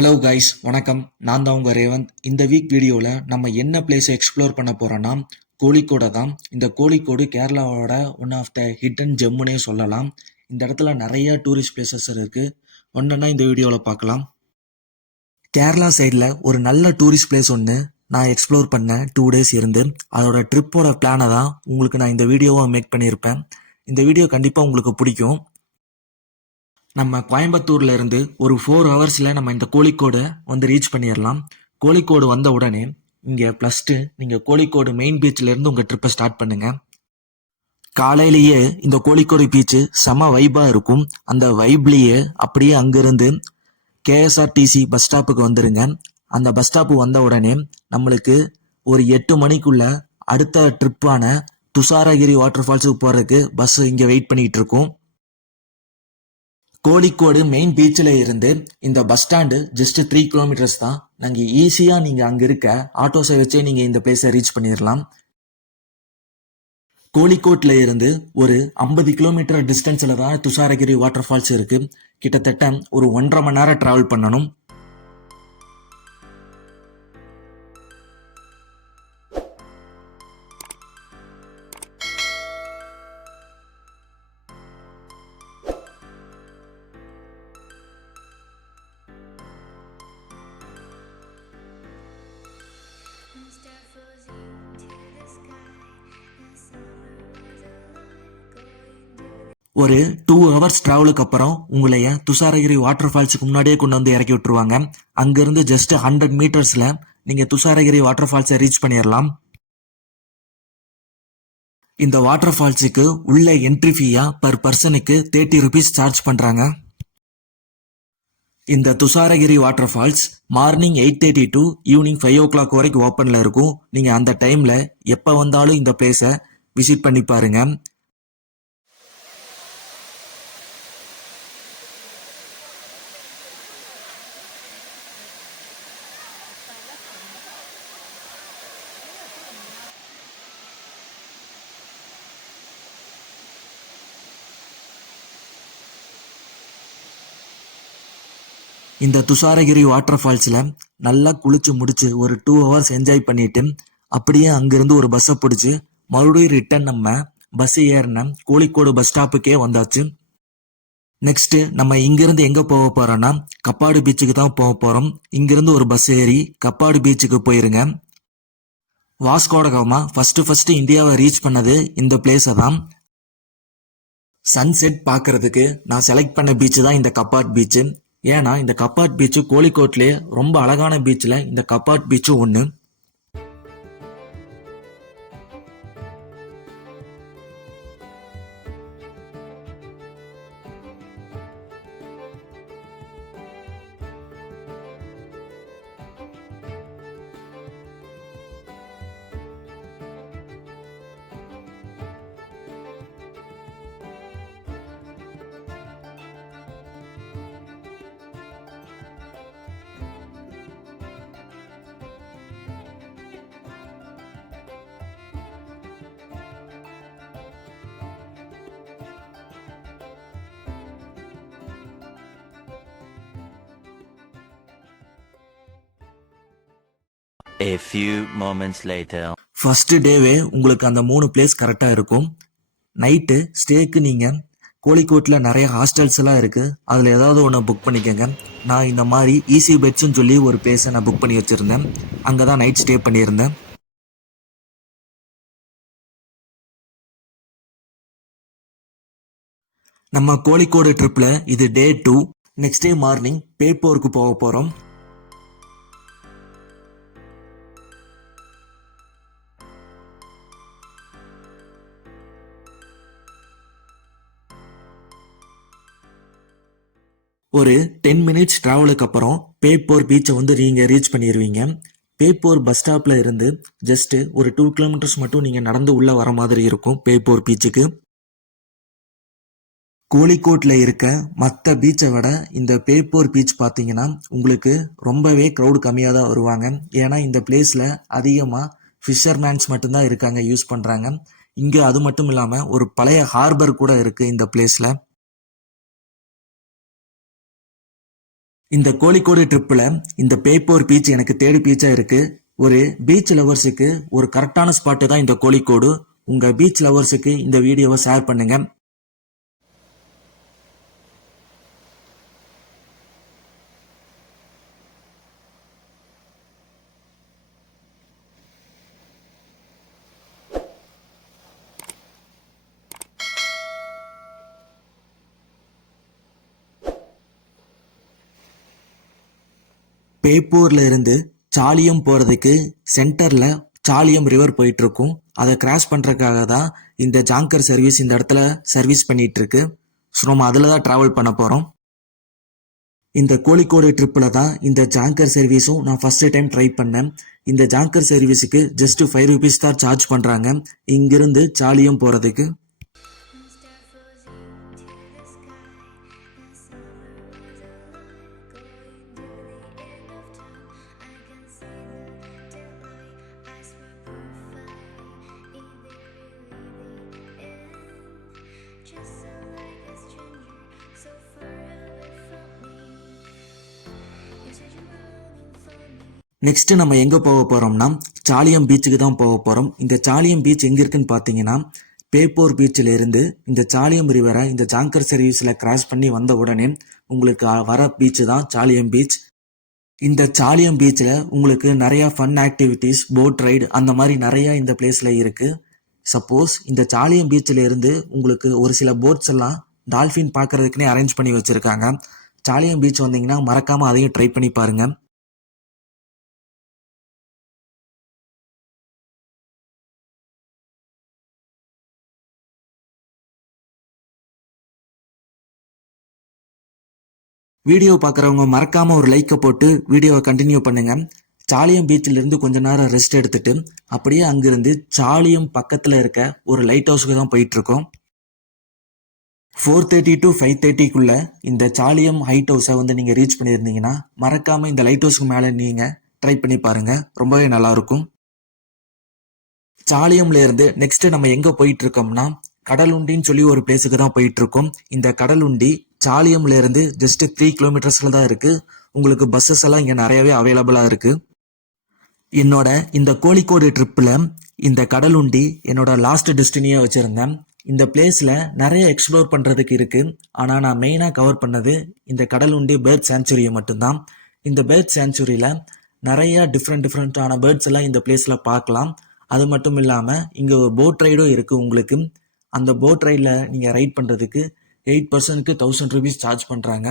Hello guys வணக்கம். நான் தான் உங்கள் ரேவந்த். இந்த வீக் வீடியோவில் நம்ம என்ன பிளேஸை எக்ஸ்ப்ளோர் பண்ண போகிறோன்னா கோழிக்கோடை தான். இந்த கோழிக்கோடு கேரளாவோட ஒன் ஆஃப் த ஹிட்டன் ஜெம்முனே சொல்லலாம். இந்த இடத்துல நிறைய டூரிஸ்ட் பிளேசஸ் இருக்குது ஒன்றுன்னா இந்த வீடியோவில் பார்க்கலாம். கேரளா சைடில் ஒரு நல்ல டூரிஸ்ட் பிளேஸ் ஒன்று நான் எக்ஸ்ப்ளோர் பண்ணேன் டூ டேஸ் இருந்து. அதோட ட்ரிப்போட பிளானை தான் உங்களுக்கு நான் இந்த வீடியோவை மேக் பண்ணியிருப்பேன். இந்த வீடியோ கண்டிப்பாக உங்களுக்கு பிடிக்கும். நம்ம கோயம்புத்தூர்ல இருந்து ஒரு ஃபோர் ஹவர்ஸில் நம்ம இந்த கோழிக்கோடு வந்து ரீச் பண்ணிடலாம் கோழிக்கோடு வந்த உடனே இங்கே ப்ளஸ்ட்டு நீங்கள் கோழிக்கோடு மெயின் பீச்லேருந்து உங்கள் ட்ரிப்பை ஸ்டார்ட் பண்ணுங்கள் காலையிலேயே இந்த கோழிக்கோடு பீச்சு செம வைபாக இருக்கும். அந்த வைப்லேயே அப்படியே அங்கேருந்து கேஎஸ்ஆர்டிசி பஸ் ஸ்டாப்புக்கு வந்துடுங்க அந்த பஸ் ஸ்டாப்பு வந்த உடனே நம்மளுக்கு ஒரு எட்டு மணிக்குள்ள அடுத்த ட்ரிப்பான துஷாரகிரி வாட்டர் ஃபால்ஸுக்கு போகிறதுக்கு பஸ் இங்கே வெயிட் பண்ணிகிட்டு இருக்கும். கோழிக்கோடு மெயின் பீச்சில் இருந்து இந்த bus stand just three kilometres தான். நாங்கள் ஈஸியாக நீங்கள் அங்கே இருக்க ஆட்டோஸை வச்சே நீங்கள் இந்த பிளேஸை ரீச் பண்ணிடலாம் கோழிக்கோட்டில் இருந்து ஒரு ஐம்பது கிலோமீட்டர் டிஸ்டன்ஸில் தான் துஷாரகிரி வாட்டர் ஃபால்ஸ் இருக்குது கிட்டத்தட்ட ஒரு ஒன்றரை மணி நேரம் ட்ராவல் பண்ணணும். ஒரு டூ ஹவர்ஸ் ட்ராவலுக்கு அப்புறம் உங்களைய துஷாரகிரி வாட்டர் ஃபால்ஸுக்கு முன்னாடியே கொண்டு வந்து இறக்கி விட்டுருவாங்க. அங்கேருந்து ஜஸ்ட் ஹண்ட்ரட் மீட்டர்ஸில் நீங்கள் துஷாரகிரி வாட்டர் ஃபால்ஸை ரீச் பண்ணிடலாம் இந்த வாட்டர் ஃபால்ஸுக்கு உள்ள என்ட்ரி ஃபீயா பர் பர்சனுக்கு தேர்ட்டி ருபீஸ் சார்ஜ் பண்ணுறாங்க இந்த Thusharagiri waterfalls morning eight thirty to evening five o'clock வரைக்கும் ஓப்பனில் இருக்கும். நீங்கள் அந்த டைமில் எப்போ வந்தாலும் இந்த பிளேஸை விசிட் பண்ணி பாருங்கள் இந்த துஷாரகிரி வாட்டர் ஃபால்ஸில் நல்லா குளிச்சு முடிச்சு ஒரு டூ ஹவர்ஸ் என்ஜாய் பண்ணிட்டு அப்படியே அங்கேருந்து ஒரு பஸ்ஸை பிடிச்சி மறுபடியும் ரிட்டர்ன் நம்ம பஸ் ஏறின கோழிக்கோடு பஸ் ஸ்டாப்புக்கே வந்தாச்சு. நெக்ஸ்ட்டு நம்ம இங்கேருந்து எங்கே போக போகிறோன்னா கப்பாடு பீச்சுக்கு தான் போக போகிறோம் இங்கிருந்து ஒரு பஸ் ஏறி கப்பாடு பீச்சுக்கு போயிருங்க. Vasco da Gama first first இந்தியாவை ரீச் பண்ணது இந்த பிளேஸை தான். சன்செட் பார்க்கறதுக்கு நான் செலக்ட் பண்ண பீச்சு தான் இந்த கப்பாட் பீச்சு ஏன்னா இந்த கப்பாட் பீச்சு கோழிக்கோட்லேயே ரொம்ப அழகான பீச்சில் இந்த கப்பாட் பீச்சும் ஒன்று A few moments later. First டேவே உங்களுக்கு அந்த மூணு பிளேஸ் கரெக்டாக இருக்கும். நைட்டு ஸ்டேக்கு நீங்கள் கோழிக்கோட்டில் நிறைய ஹாஸ்டல்ஸ் எல்லாம் இருக்குது அதில் ஏதாவது ஒன்று புக் பண்ணிக்கோங்க. நான் இந்த மாதிரி ஈஸி பெட்ஸ்னு சொல்லி ஒரு பிளேஸை நான் புக் பண்ணி வச்சுருந்தேன். அங்கே தான் நைட் ஸ்டே பண்ணியிருந்தேன். நம்ம கோழிக்கோடு ட்ரிப்பில் இது day two next day morning பேப்போருக்கு போக போகிறோம் ஒரு டென் மினிட்ஸ் ட்ராவலுக்கு அப்புறம் பேப்போர் பீச்சை வந்து நீங்கள் ரீச் பண்ணிடுவீங்க பேப்போர் பஸ் ஸ்டாப்பில் இருந்து ஜஸ்ட்டு ஒரு டூ கிலோமீட்டர்ஸ் மட்டும் நீங்கள் நடந்து உள்ளே வர மாதிரி இருக்கும் பேப்போர் பீச்சுக்கு கோழிக்கோட்டில் இருக்க மற்ற பீச்சை விட இந்த பேப்போர் பீச் பார்த்தீங்கன்னா உங்களுக்கு ரொம்பவே க்ரௌடு கம்மியாக தான் வருவாங்க. ஏன்னா இந்த பிளேஸில் அதிகமாக ஃபிஷர்மேன்ஸ் மட்டும்தான் இருக்காங்க யூஸ் பண்ணுறாங்க இங்கே அது மட்டும் இல்லாமல் ஒரு பழைய ஹார்பர் கூட இருக்குது இந்த பிளேஸில் இந்த கோழிக்கோடு ட்ரிப்பில் இந்த பேப்போர் பீச் எனக்கு தேடி பீச்சாக இருக்குது ஒரு பீச் லவர்ஸுக்கு ஒரு கரெக்டான ஸ்பாட்டு தான் இந்த கோழிக்கோடு. உங்கள் பீச் லவர்ஸுக்கு இந்த வீடியோவை ஷேர் பண்ணுங்கள் பேப்பூர்ல இருந்து சாலியம் போறதுக்கு சென்டர்ல சாலியம் ரிவர் போயிட்டு இருக்கும் அதை கிராஸ் பண்றதுக்காக தான் இந்த ஜாங்கர் சர்வீஸ் இந்த இடத்துல சர்வீஸ் பண்ணிட்டு இருக்கு ஸோ நம்ம அதில் தான் டிராவல் பண்ண போறோம். இந்த கோழிக்கோடு ட்ரிப்பில் தான் இந்த ஜாங்கர் சர்வீஸும் நான் ஃபர்ஸ்ட் டைம் ட்ரை பண்ணேன். இந்த ஜாங்கர் சர்வீஸுக்கு ஜஸ்ட் ஃபைவ் ருபீஸ் தான் சார்ஜ் பண்ணுறாங்க இங்கிருந்து சாலியம் போகிறதுக்கு நெக்ஸ்ட் நம்ம எங்கே போக போகிறோம்னா சாலியம் பீச்சுக்கு தான் போக போகிறோம் இந்த சாலியம் பீச் எங்கே இருக்குன்னு பார்த்தீங்கன்னா பேப்போர் பீச்சில் இருந்து இந்த சாலியம் ரிவரை இந்த ஜாங்கர் சர்வீஸில் கிராஸ் பண்ணி வந்த உடனே உங்களுக்கு வர பீச் தான் சாலியம் பீச் இந்த சாலியம் பீச்சில் உங்களுக்கு நிறையா ஃபன் ஆக்டிவிட்டீஸ் போட் ரைடு அந்த மாதிரி நிறையா இந்த பிளேஸில் இருக்குது சப்போஸ் இந்த சாலியம் பீச்சில் இருந்து உங்களுக்கு ஒரு சில போட்ஸ் எல்லாம் டால்ஃபின் பார்க்கறதுக்குனே அரேஞ்ச் பண்ணி வச்சுருக்காங்க. சாலியம் பீச் வந்தீங்கன்னா மறக்காமல் அதையும் ட்ரை பண்ணி பாருங்கள் வீடியோ பார்க்குறவங்க மறக்காமல் ஒரு லைக்கை போட்டு வீடியோவை கண்டினியூ பண்ணுங்கள் சாலியம் பீச்சில் இருந்து கொஞ்ச நேரம் ரெஸ்ட் எடுத்துட்டு அப்படியே அங்கேருந்து சாலியம் பக்கத்தில் இருக்க ஒரு லைட் ஹவுஸுக்கு தான் போயிட்டுருக்கோம் ஃபோர் தேர்ட்டி டு ஃபைவ் தேர்ட்டிக்குள்ளே இந்த சாலியம் ஹைட் ஹவுஸை வந்து நீங்கள் ரீச் பண்ணியிருந்தீங்கன்னா மறக்காமல் இந்த லைட் ஹவுஸ்க்கு மேலே நீங்கள் ட்ரை பண்ணி பாருங்கள் ரொம்பவே நல்லா இருக்கும். சாலியம்ல இருந்து நெக்ஸ்ட் நம்ம எங்க போயிட்டு இருக்கோம்னா கடலுண்டின்னு சொல்லி ஒரு பிளேஸுக்கு தான் போயிட்டு இருக்கோம் இந்த கடலுண்டி சாலியம்ல இருந்து ஜஸ்ட் த்ரீ கிலோமீட்டர்ஸ்ல தான் இருக்கு. உங்களுக்கு பஸ்ஸஸ் எல்லாம் இங்க நிறையவே அவைலபிளா இருக்கு. என்னோட இந்த கோழிக்கோடு ட்ரிப்பில் இந்த கடலுண்டி என்னோட லாஸ்ட் டெஸ்டினியாக வச்சுருந்தேன். இந்த பிளேஸில் நிறைய எக்ஸ்ப்ளோர் பண்ணுறதுக்கு இருக்குது ஆனால் நான் மெயினாக கவர் பண்ணது இந்த கடலுண்டி பேர்ட் சாங்சுரியை மட்டும்தான். இந்த பேர்ட் சாங்சுரியில நிறைய டிஃப்ரெண்ட் டிஃப்ரெண்ட்டான பேர்ட்ஸ் எல்லாம் இந்த பிளேஸில் பார்க்கலாம். அது மட்டும் இல்லாமல் இங்கே ஒரு போட் ரைடும் இருக்குது உங்களுக்கு. அந்த போட் ரைடில் நீங்கள் ரைட் பண்ணுறதுக்கு எயிட் பர்சனுக்கு தௌசண்ட் ருபீஸ் சார்ஜ் பண்ணுறாங்க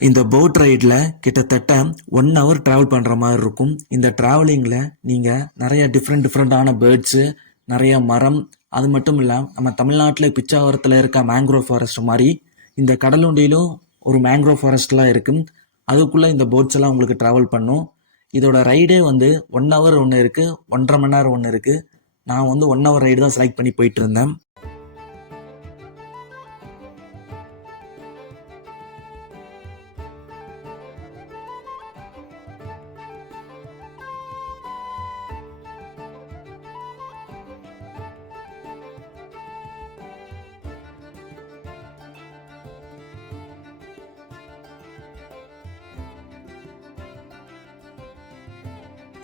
இந்த போட் ரைடில் கிட்டத்தட்ட ஒன் ஹவர் ட்ராவல் பண்ணுற மாதிரி இருக்கும். இந்த ட்ராவலிங்கில் நீங்கள் நிறைய டிஃப்ரெண்ட் டிஃப்ரெண்ட்டான பேர்ட்ஸு நிறைய மரம் அது மட்டும் இல்லை நம்ம தமிழ்நாட்டில் பிச்சாவரத்தில் இருக்க மேங்க்ரோவ் ஃபாரஸ்ட் மாதிரி இந்த கடலுண்டியிலும் ஒரு மேங்க்ரோவ் ஃபாரஸ்ட்லாம் இருக்கும் அதுக்குள்ளே இந்த போட்ஸ் எல்லாம் உங்களுக்கு ட்ராவல் பண்ணும். இதோட ரைடே வந்து ஒன் ஹவர் ஒன்று இருக்குது ஒன்றரை மணி நேரம் ஒன்று இருக்குது நான் வந்து ஒன் ஹவர் ரைடு தான் செலக்ட் பண்ணி போயிட்டு இருந்தேன்.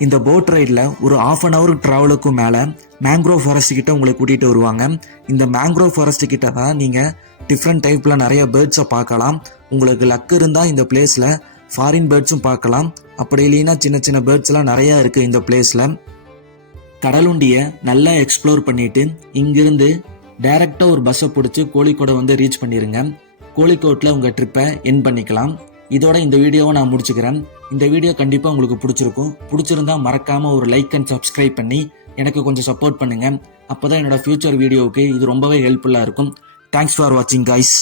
இந்த போட் ரைடில் ஒரு ஆஃப் அன் ஹவர் ட்ராவலுக்கும் மேலே மேங்க்ரோவ் ஃபாரஸ்ட் கிட்ட உங்களை கூட்டிகிட்டு வருவாங்க. இந்த மேங்க்ரோவ் ஃபாரஸ்ட் கிட்ட தான் நீங்கள் டிஃப்ரெண்ட் டைப்பில் நிறைய பேர்ட்ஸை பார்க்கலாம். உங்களுக்கு லக் இருந்தால் இந்த பிளேஸில் ஃபாரின் பேர்ட்ஸும் பார்க்கலாம். அப்படி இல்லைன்னா சின்ன சின்ன பேர்ட்ஸ்லாம் நிறையா இருக்குது இந்த பிளேஸில் கடலுண்டியை நல்லா எக்ஸ்ப்ளோர் பண்ணிட்டு இங்கிருந்து டைரக்டா ஒரு பஸ்ஸை பிடிச்சி கோழிக்கோடை வந்து ரீச் பண்ணிடுங்க கோழிக்கோட்டில் உங்கள் ட்ரிப்பை என் பண்ணிக்கலாம். இதோட இந்த வீடியோவை நான் முடிச்சுக்கிறேன். இந்த வீடியோ கண்டிப்பாக உங்களுக்கு பிடிச்சிருக்கும். பிடிச்சிருந்தா மறக்காம ஒரு லைக் அண்ட் சப்ஸ்கிரைப் பண்ணி எனக்கு கொஞ்சம் சப்போர்ட் பண்ணுங்க. அப்போதான் என்னோட ஃபியூச்சர் வீடியோவுக்கு இது ரொம்பவே ஹெல்ப்ஃபுல்லாக இருக்கும். தேங்க்ஸ் ஃபார் வாட்சிங் கைஸ்